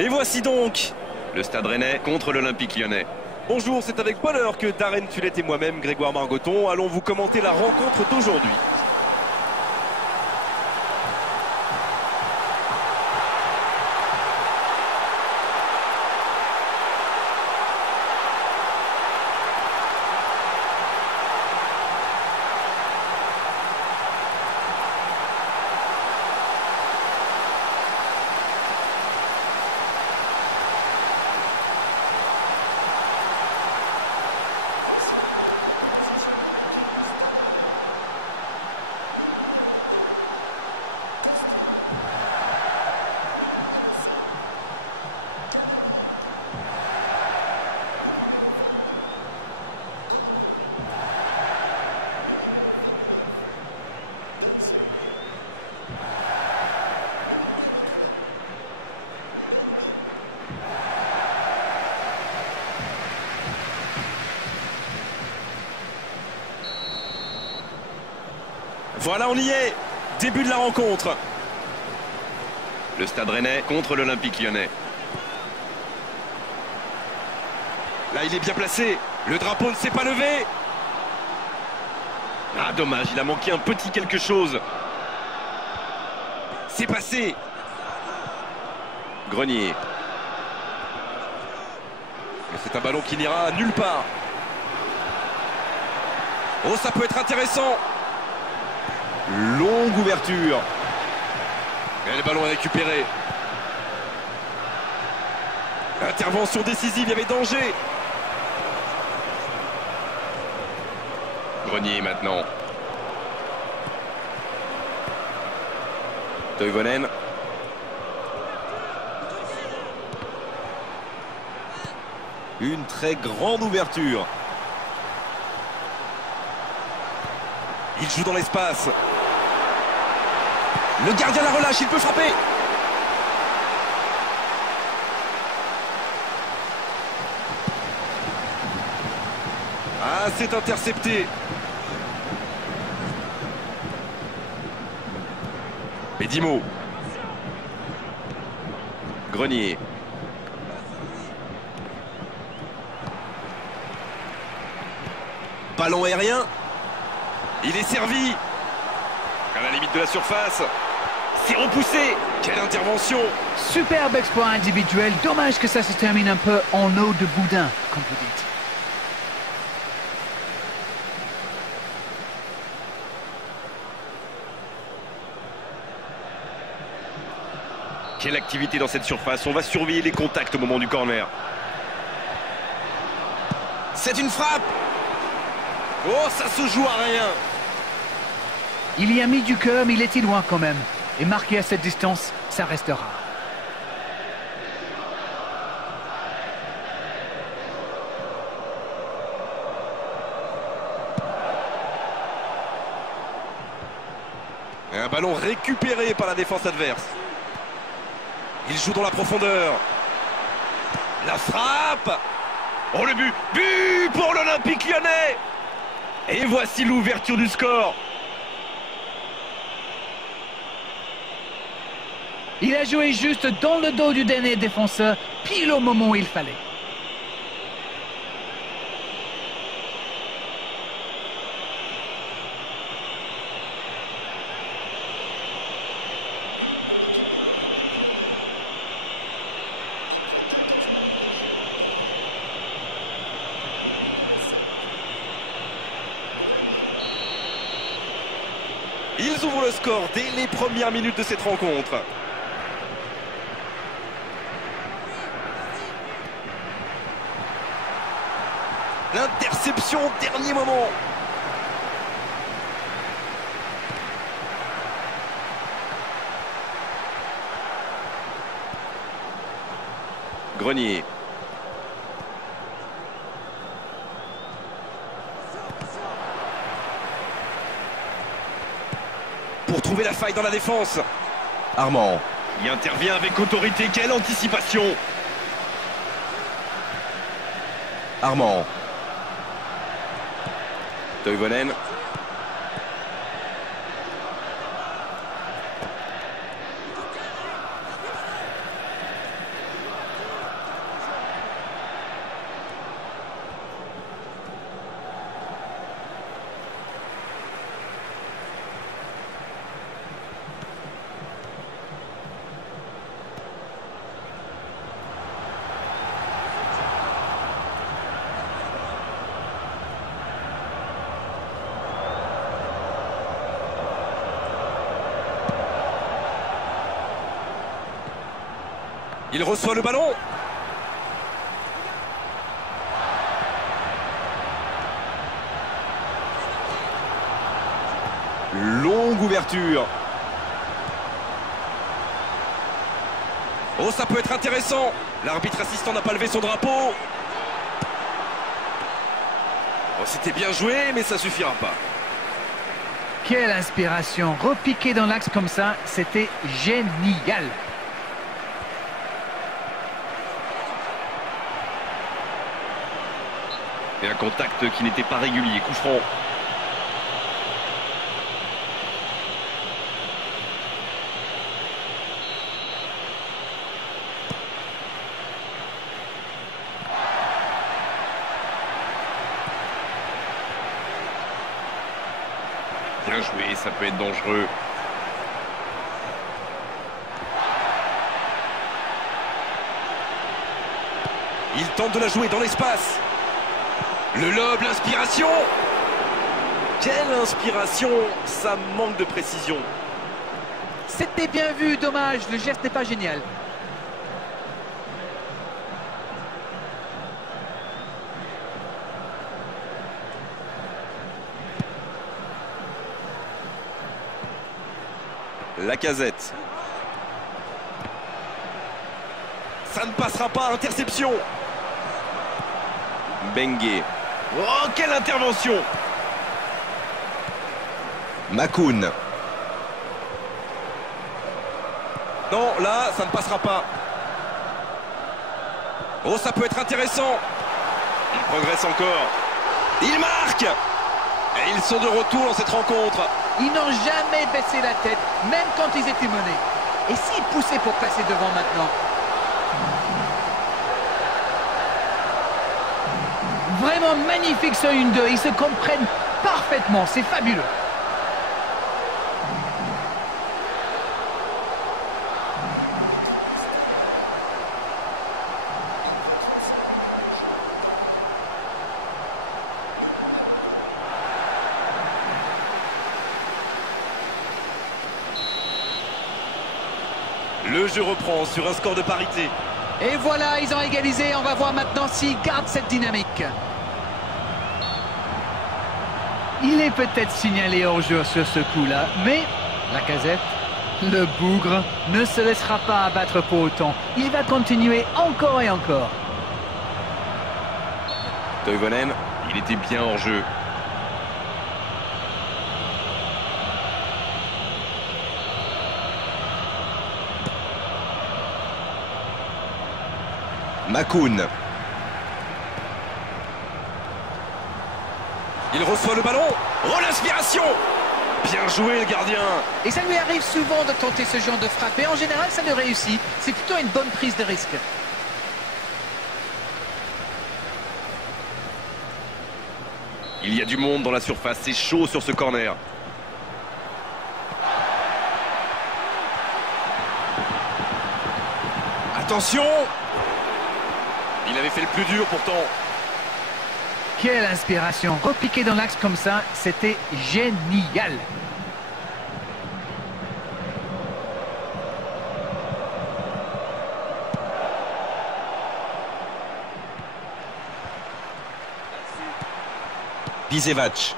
Et voici donc Le Stade Rennais contre l'Olympique Lyonnais. Bonjour, c'est avec bonheur que Darren Tullet et moi-même, Grégoire Margoton, allons vous commenter la rencontre d'aujourd'hui. Voilà, on y est. Début de la rencontre. Le Stade Rennais contre l'Olympique Lyonnais. Là, il est bien placé. Le drapeau ne s'est pas levé. Ah, dommage, il a manqué un petit quelque chose. C'est passé. Grenier. Mais c'est un ballon qui n'ira nulle part. Oh, ça peut être intéressant. Longue ouverture. Et le ballon est récupéré. Intervention décisive, il y avait danger. Grenier maintenant. Toivonen. Une très grande ouverture. Il joue dans l'espace. Le gardien la relâche, il peut frapper. Ah, c'est intercepté. Bedimo. Grenier. Ballon aérien. Il est servi. À la limite de la surface. C'est repoussé. Quelle intervention. Superbe exploit individuel. Dommage que ça se termine un peu en eau de boudin, comme vous dites. Quelle activité dans cette surface. On va surveiller les contacts au moment du corner. C'est une frappe. Oh, ça se joue à rien. Il y a mis du cœur, mais il était loin quand même. Et marqué à cette distance, ça restera. Et un ballon récupéré par la défense adverse. Il joue dans la profondeur. La frappe. Oh, le but. But pour l'Olympique Lyonnais. Et voici l'ouverture du score. Il a joué juste dans le dos du dernier défenseur, pile au moment où il fallait. Ils ouvrent le score dès les premières minutes de cette rencontre. L'interception au dernier moment. Grenier. Pour trouver la faille dans la défense. Armand. Il intervient avec autorité. Quelle anticipation. Armand. Toivonen. Il reçoit le ballon. Longue ouverture. Oh, ça peut être intéressant. L'arbitre assistant n'a pas levé son drapeau. Oh, c'était bien joué, mais ça suffira pas. Quelle inspiration! Repiquer dans l'axe comme ça, c'était génial! Et un contact qui n'était pas régulier, coup franc. Bien joué, ça peut être dangereux. Il tente de la jouer dans l'espace. Le lob, l'inspiration. Quelle inspiration! Ça manque de précision. C'était bien vu, dommage, le geste n'est pas génial. Lacazette. Ça ne passera pas, interception. Bengue. Oh, quelle intervention! Makoun. Non, là, ça ne passera pas. Oh, ça peut être intéressant. Il progresse encore. Il marque. Et ils sont de retour dans cette rencontre. Ils n'ont jamais baissé la tête, même quand ils étaient menés. Et s'ils poussaient pour passer devant maintenant? Vraiment magnifique ce 1-2, ils se comprennent parfaitement, c'est fabuleux. Le jeu reprend sur un score de parité. Et voilà, ils ont égalisé, on va voir maintenant s'ils gardent cette dynamique. Il est peut-être signalé hors jeu sur ce coup-là, mais Lacazette, le bougre, ne se laissera pas abattre pour autant. Il va continuer encore et encore. Toivonen. Il était bien hors jeu. Makoun. Il reçoit le ballon. Oh, l'inspiration! Bien joué, le gardien. Et ça lui arrive souvent de tenter ce genre de frappe. Et en général, ça le réussit. C'est plutôt une bonne prise de risque. Il y a du monde dans la surface, c'est chaud sur ce corner. Attention! Il avait fait le plus dur pourtant. Quelle inspiration! Repiquer dans l'axe comme ça, c'était génial! Bisevac.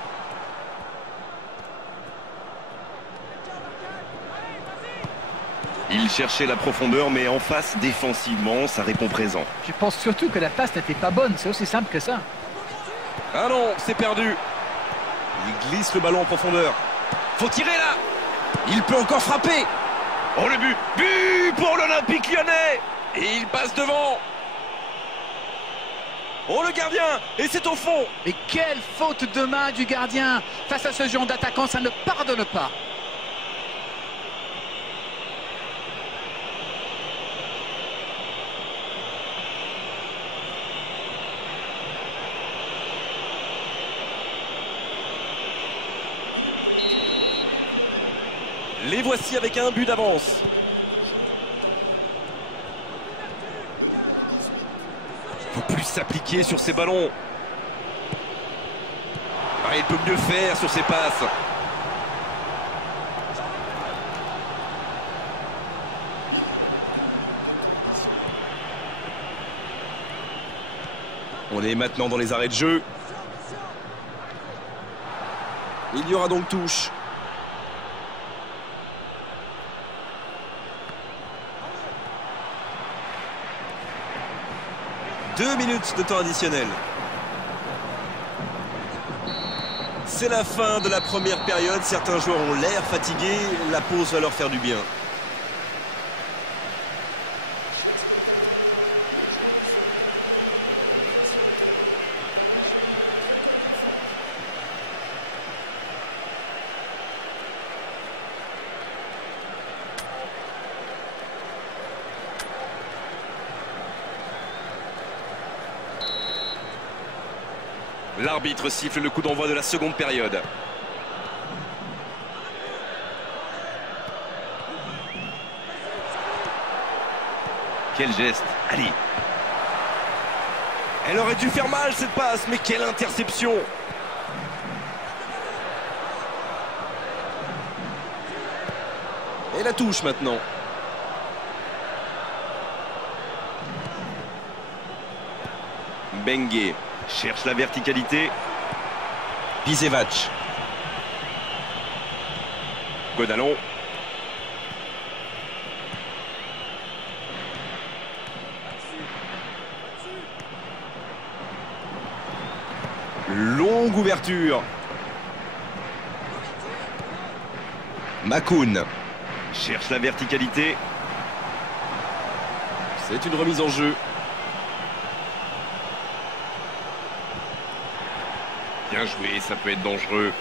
Il cherchait la profondeur, mais en face, défensivement, ça répond présent. Je pense surtout que la passe n'était pas bonne, c'est aussi simple que ça. Ah non, c'est perdu. Il glisse le ballon en profondeur. Faut tirer là. Il peut encore frapper. Oh, le but! But pour l'Olympique Lyonnais! Et il passe devant. Oh, le gardien. Et c'est au fond. Et quelle faute de main du gardien! Face à ce genre d'attaquant, ça ne pardonne pas. Les voici avec un but d'avance. Faut plus s'appliquer sur ces ballons. Ah, il peut mieux faire sur ses passes. On est maintenant dans les arrêts de jeu. Il y aura donc touche. Deux minutes de temps additionnel. C'est la fin de la première période. Certains joueurs ont l'air fatigués. La pause va leur faire du bien. L'arbitre siffle le coup d'envoi de la seconde période. Quel geste, allez. Elle aurait dû faire mal cette passe, mais quelle interception. Et la touche maintenant. Bengue cherche la verticalité. Bisevac. Godalon. Longue ouverture. Makoun cherche la verticalité. C'est une remise en jeu. Bien joué, ça peut être dangereux.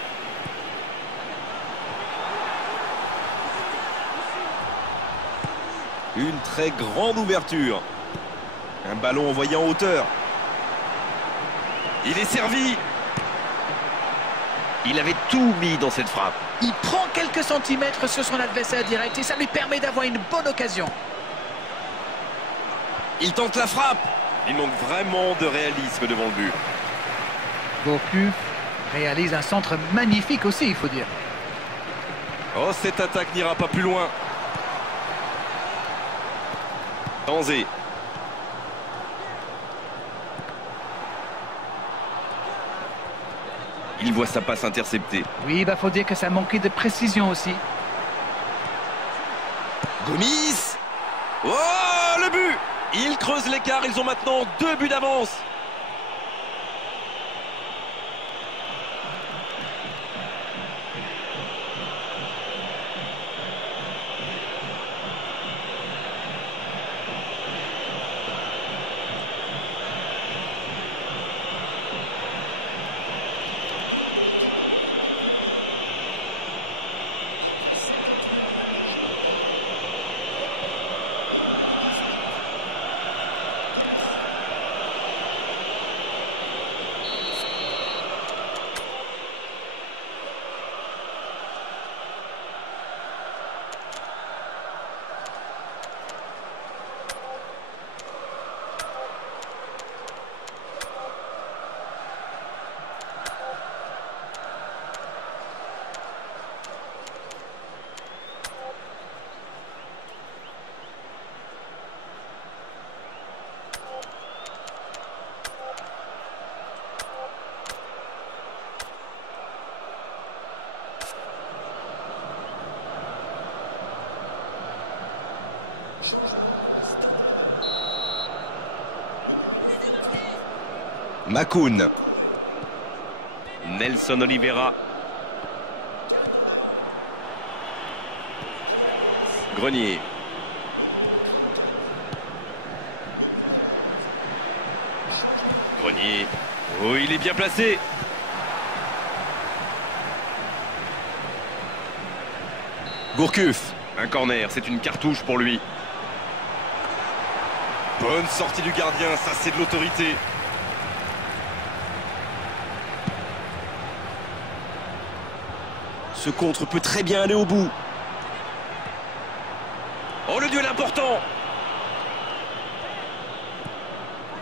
Une très grande ouverture. Un ballon envoyé en hauteur. Il est servi. Il avait tout mis dans cette frappe. Il prend quelques centimètres sur son adversaire direct et ça lui permet d'avoir une bonne occasion. Il tente la frappe. Il manque vraiment de réalisme devant le but. Gourcuff réalise un centre magnifique aussi, il faut dire. Oh, cette attaque n'ira pas plus loin. Tanzé. Il voit sa passe interceptée. Oui, il faut dire que ça manquait de précision aussi. Gomis. Oh, le but. Ils creusent l'écart, ils ont maintenant 2 buts d'avance. Makoun. Nelson Oliveira. Grenier. Grenier. Oh, il est bien placé. Gourcuff. Un corner, c'est une cartouche pour lui. Bonne sortie du gardien, ça c'est de l'autorité. Ce contre peut très bien aller au bout. Oh, le duel important.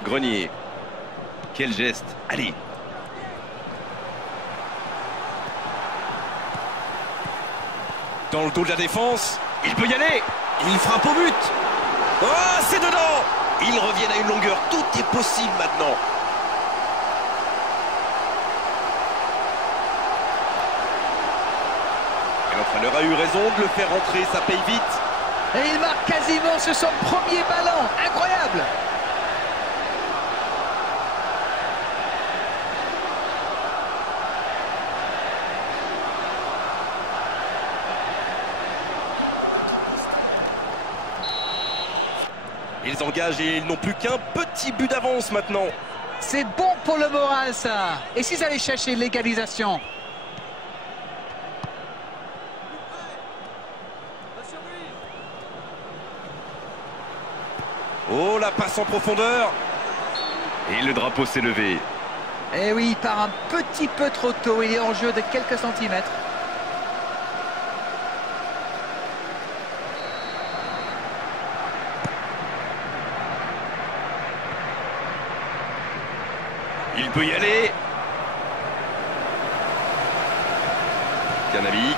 Grenier. Quel geste. Allez. Dans le dos de la défense. Il peut y aller. Il frappe au but. Oh, c'est dedans. Ils reviennent à une longueur. Tout est possible maintenant. Elle aura eu raison de le faire rentrer, ça paye vite. Et il marque quasiment sur son premier ballon. Incroyable! Ils engagent et ils n'ont plus qu'un petit but d'avance maintenant. C'est bon pour le moral, ça. Et s'ils allaient chercher l'égalisation? Oh, la passe en profondeur. Et le drapeau s'est levé. Eh oui, il part un petit peu trop tôt. Il est en jeu de quelques centimètres. Il peut y aller. Canabic.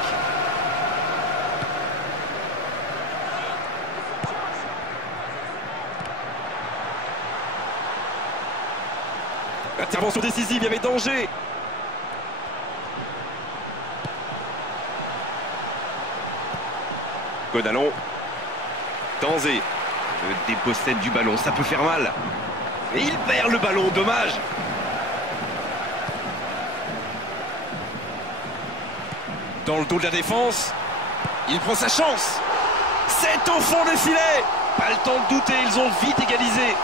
Intervention décisive, il y avait danger. Godalon. Tanzé. Le dépossède du ballon, ça peut faire mal. Et il perd le ballon, dommage. Dans le dos de la défense, il prend sa chance. C'est au fond des filets. Pas le temps de douter, ils ont vite égalisé.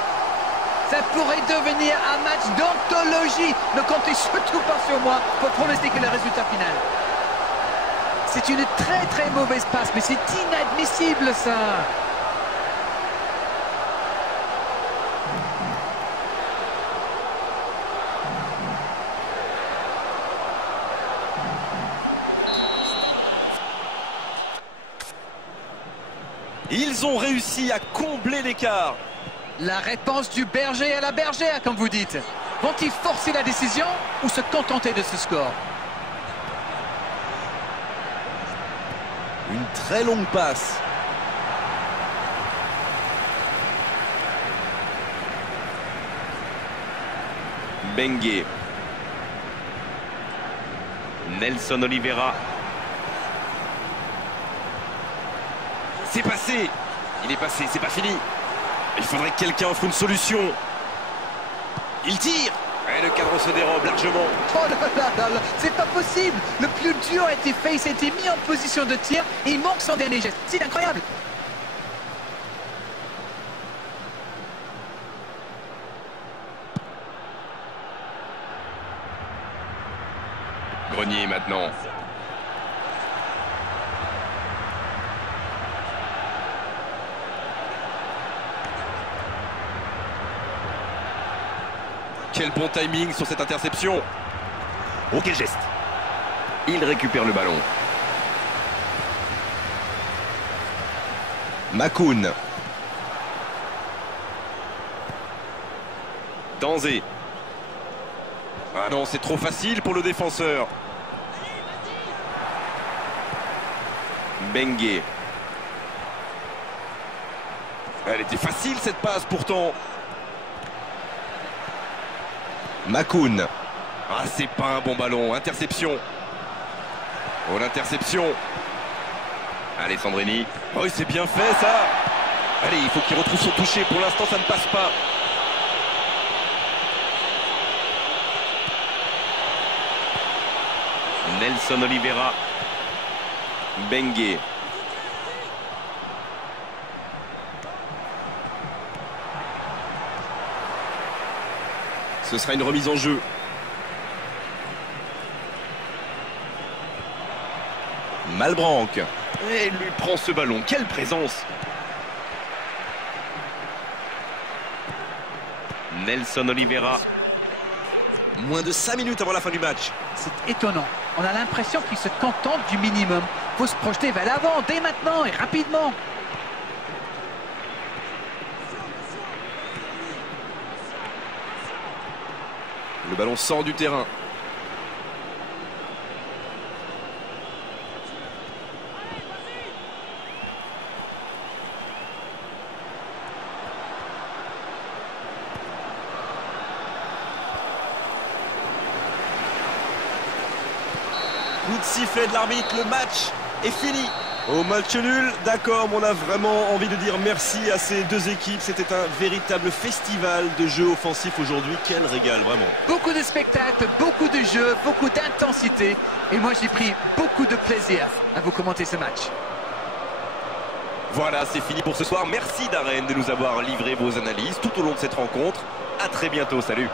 Ça pourrait devenir un match d'anthologie. Ne comptez surtout pas sur moi pour pronostiquer le résultat final. C'est une très mauvaise passe, mais c'est inadmissible ça. Ils ont réussi à combler l'écart. La réponse du berger à la bergère, comme vous dites. Vont-ils forcer la décision ou se contenter de ce score? Une très longue passe. Bengue. Nelson Oliveira. C'est passé. Il est passé, c'est pas fini. Il faudrait que quelqu'un offre une solution. Il tire. Et le cadre se dérobe largement. Oh là là, c'est pas possible. Le plus dur a été fait, il s'est été mis en position de tir et il manque son dernier geste. C'est incroyable. Grenier maintenant. Quel bon timing sur cette interception. Oh, quel geste. Il récupère le ballon. Makoun. Tanzé. Ah non, c'est trop facile pour le défenseur. Bengue. Elle était facile cette passe pourtant. Makoun. Ah, c'est pas un bon ballon. Interception. Oh, l'interception. Alessandrini. Oh, c'est bien fait ça. Allez, il faut qu'il retrouve son toucher. Pour l'instant, ça ne passe pas. Nelson Oliveira. Bengue. Ce sera une remise en jeu. Malbranc. Et il lui prend ce ballon. Quelle présence. Nelson Oliveira. Moins de 5 minutes avant la fin du match. C'est étonnant. On a l'impression qu'il se contente du minimum. Faut se projeter vers l'avant dès maintenant et rapidement. Le ballon sort du terrain. Coup de sifflet de l'arbitre, le match est fini. Au match nul, d'accord, mais on a vraiment envie de dire merci à ces deux équipes. C'était un véritable festival de jeux offensifs aujourd'hui. Quel régal, vraiment. Beaucoup de spectacles, beaucoup de jeux, beaucoup d'intensité. Et moi, j'ai pris beaucoup de plaisir à vous commenter ce match. Voilà, c'est fini pour ce soir. Merci Darren de nous avoir livré vos analyses tout au long de cette rencontre. À très bientôt, salut.